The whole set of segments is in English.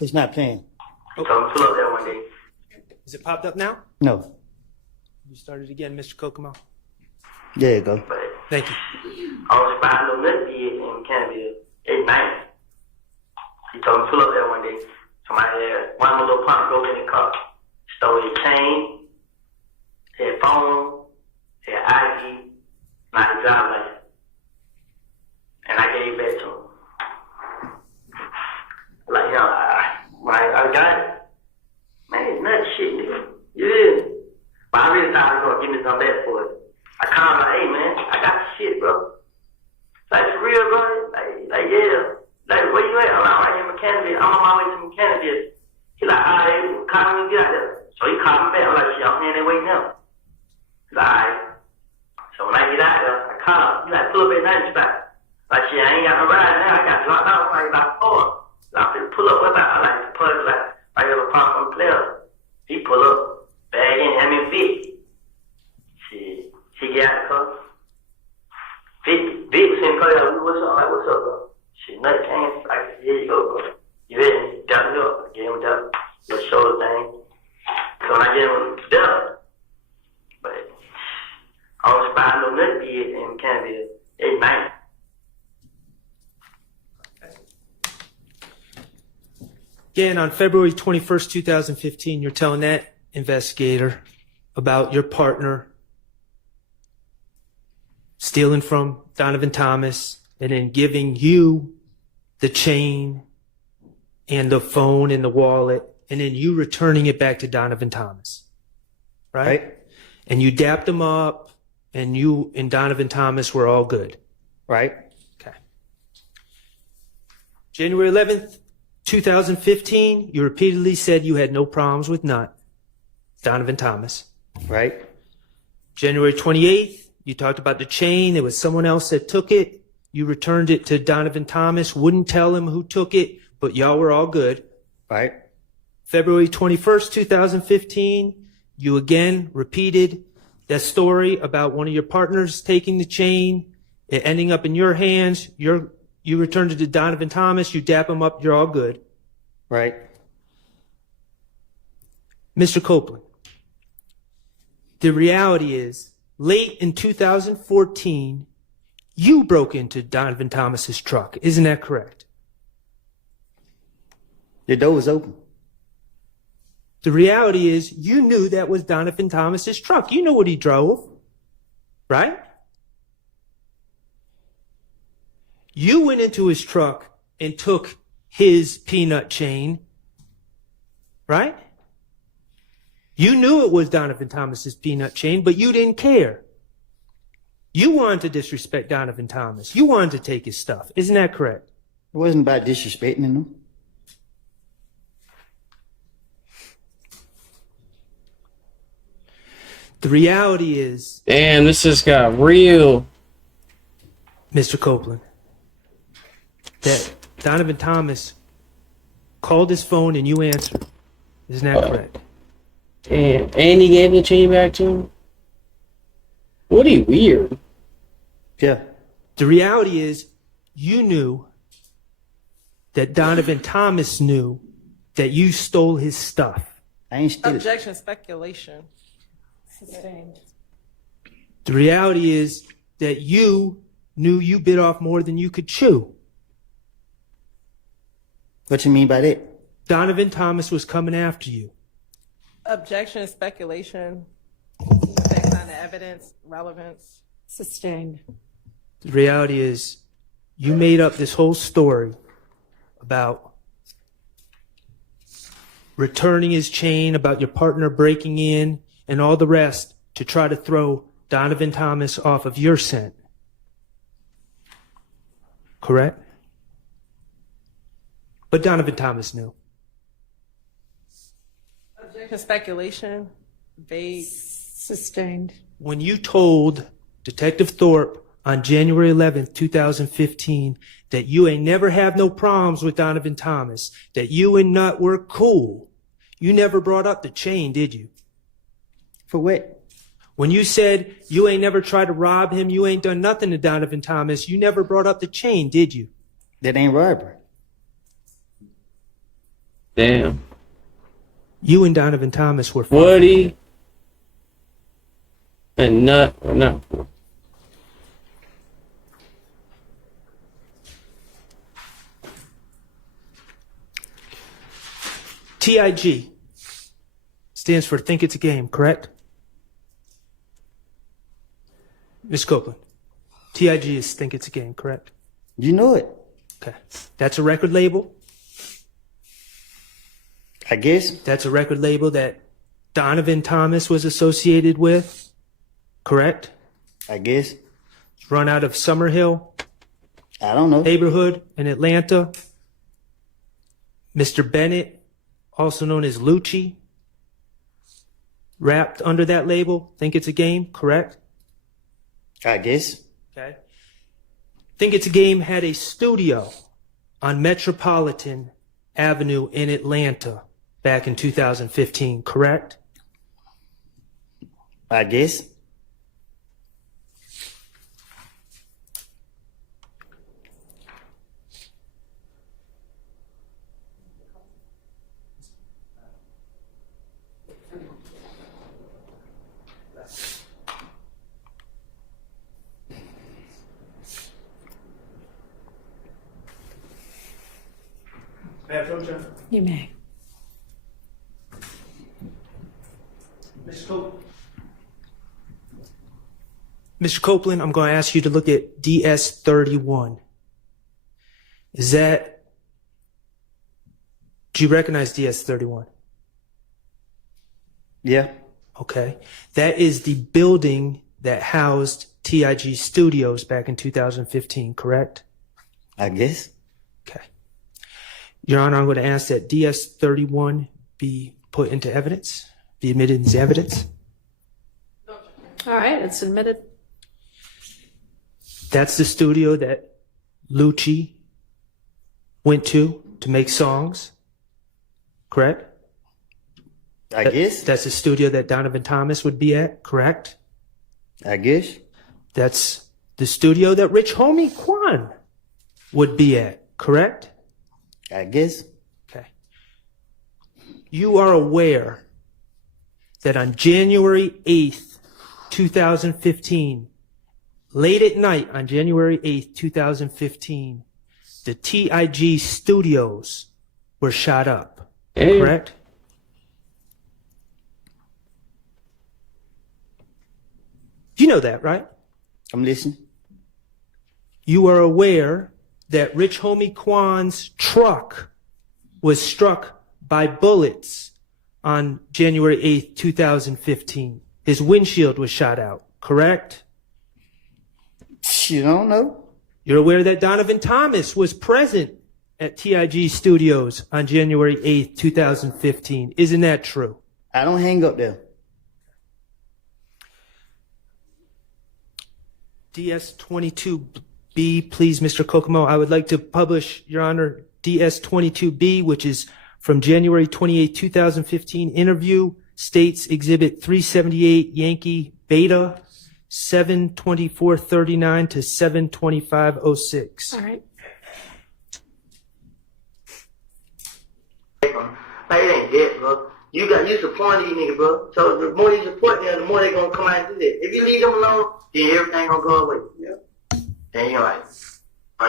It's not playing. He told me to pull up there one day. Is it popped up now? No. You started again, Mr. Kokomo. There you go. But Thank you. I was buying a little bit in Canada at night. He told me to pull up there one day. Somebody had one of my little punk broke in the car. Stole his chain, his phone, his ID, not his driver's license. And I gave it back to him. Like, you know, I got it. Man, it's nuts shit, nigga. Yeah. But I really thought he was going to give me some back for it. I called him like, hey, man, I got the shit, bro. Like, for real, bro? Like, yeah. Like, where you at? I'm like, right here in Mechanicsville. I'm on my way to Mechanicsville. He like, all right, call me and get out there. So he called me back. I'm like, shit, I'm here, they waiting now. He's like, all right. So when I get out there, I call him. He like, pull up at 90 spot. Like, shit, I ain't got no ride now. I got dropped out like about 4. So I'm finna pull up with that. I like to pull like, I got a pump from the player. He pull up, bag in, have me fit. Shit, she get out the car. Vic was in the car, like, what's up? I'm like, what's up, bro? Shit, nothing came. Like, here you go, bro. You ready? Got me up. I gave him that little shoulder thing. So when I gave him that, but I was spotting no nut bid in Canada at night. Again, on February 21st, 2015, you're telling that investigator about your partner stealing from Donovan Thomas and then giving you the chain and the phone and the wallet, and then you returning it back to Donovan Thomas, right? And you dapped him up, and you and Donovan Thomas were all good, right? Okay. January 11th, 2015, you repeatedly said you had no problems with Donovan Thomas, right? January 28th, you talked about the chain. There was someone else that took it. You returned it to Donovan Thomas, wouldn't tell him who took it, but y'all were all good, right? February 21st, 2015, you again repeated that story about one of your partners taking the chain, it ending up in your hands. You returned it to Donovan Thomas, you dap him up, you're all good, right? Mr. Copeland, the reality is, late in 2014, you broke into Donovan Thomas's truck. Isn't that correct? The door was open. The reality is, you knew that was Donovan Thomas's truck. You know what he drove, right? You went into his truck and took his peanut chain, right? You knew it was Donovan Thomas's peanut chain, but you didn't care. You wanted to disrespect Donovan Thomas. You wanted to take his stuff. Isn't that correct? It wasn't about disrespecting him. The reality is... Damn, this just got real. Mr. Copeland, that Donovan Thomas called his phone and you answered. Isn't that correct? Damn, and he gave the chain back to him? What are you weird? Yeah. The reality is, you knew that Donovan Thomas knew that you stole his stuff. I ain't steal it. Objection, speculation. Sustained. The reality is that you knew you bit off more than you could chew. What you mean by that? Donovan Thomas was coming after you. Objection, speculation. Based on the evidence, relevance. Sustained. The reality is, you made up this whole story about returning his chain, about your partner breaking in, and all the rest to try to throw Donovan Thomas off of your scent. Correct? But Donovan Thomas knew. Objection, speculation. Vague. Sustained. When you told Detective Thorpe on January 11th, 2015, that you ain't never have no problems with Donovan Thomas, that you and Nut were cool, you never brought up the chain, did you? For what? When you said you ain't never tried to rob him, you ain't done nothing to Donovan Thomas, you never brought up the chain, did you? That ain't robbery. Damn. You and Donovan Thomas were far Woody and no. TIG stands for Think It's a Game, correct? Ms. Copeland, TIG is Think It's a Game, correct? You know it. Okay. That's a record label. I guess. That's a record label that Donovan Thomas was associated with, correct? I guess. It's run out of Summerhill I don't know. neighborhood in Atlanta. Mr. Bennett, also known as Lucci, wrapped under that label. Think It's a Game, correct? I guess. Okay. Think It's a Game had a studio on Metropolitan Avenue in Atlanta back in 2015, correct? I guess. You may. Mr. Copeland, I'm going to ask you to look at DS31. Do you recognize DS31? Yeah. Okay. That is the building that housed TIG Studios back in 2015, correct? I guess. Okay. Your Honor, I'm going to ask that DS31 be put into evidence, be admitted into evidence. All right, it's admitted. That's the studio that Lucci went to make songs, correct? I guess. That's the studio that Donovan Thomas would be at, correct? I guess. That's the studio that Rich Homie Quan would be at, correct? I guess. Okay. You are aware that on January 8th, 2015, late at night on January 8th, 2015, the TIG studios were shot up, correct? You know that, right? I'm listening. You are aware that Rich Homie Quan's truck was struck by bullets on January 8th, 2015. His windshield was shot out, correct? You don't know? You're aware that Donovan Thomas was present at TIG Studios on January 8th, 2015. Isn't that true? I don't hang up there. DS22B, please, Mr. Kokomo. I would like to publish, Your Honor, DS22B, which is from January 28, 2015 interview, states Exhibit 378 Yankee Beta, 7/24/39 to 7/25/06. All right. Like, it ain't that, bro. You support these niggas, bro. So the more you support them, the more they gonna come out and do that. If you leave them alone, then everything gonna go away. Yeah. And you're like,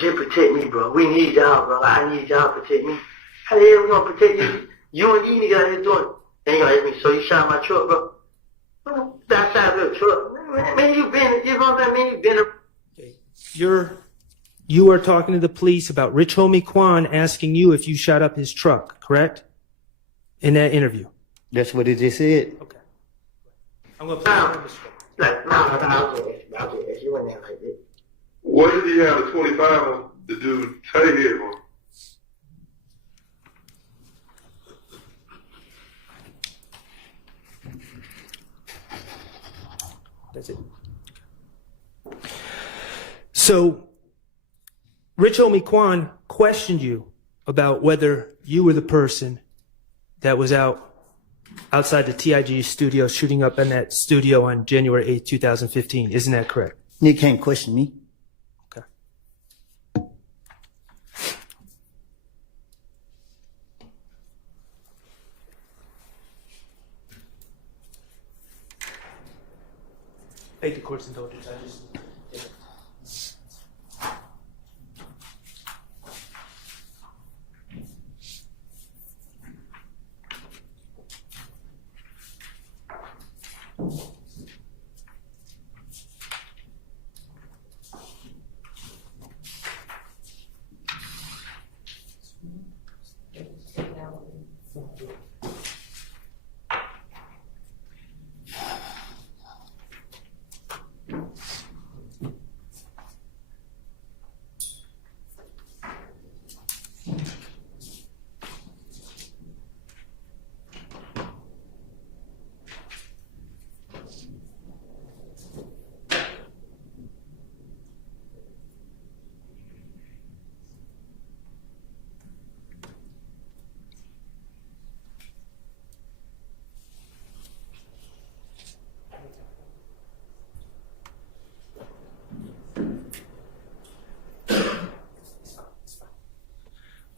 just protect me, bro. We need y'all, bro. I need y'all to protect me. How the hell we gonna protect you? You and these niggas out here doing it. Then you gonna ask me, so you shot my truck, bro? That side of the truck. Man, you been, you know what I mean? You been a... You are talking to the police about Rich Homie Quan asking you if you shot up his truck, correct? In that interview. That's what it just said. Okay. I'm going to play it. Like, no, I was just you in there like this. What did he have a 25 on the dude say here on? That's it. So, Rich Homie Quan questioned you about whether you were the person that was outside the TIG studio shooting up in that studio on January 8th, 2015. Isn't that correct? You can't question me. Okay. Beg the court's indulgence. I just.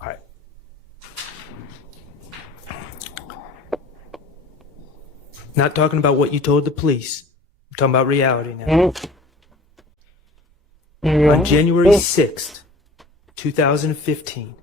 All right. Not talking about what you told the police. I'm talking about reality now. On January 6th, 2015,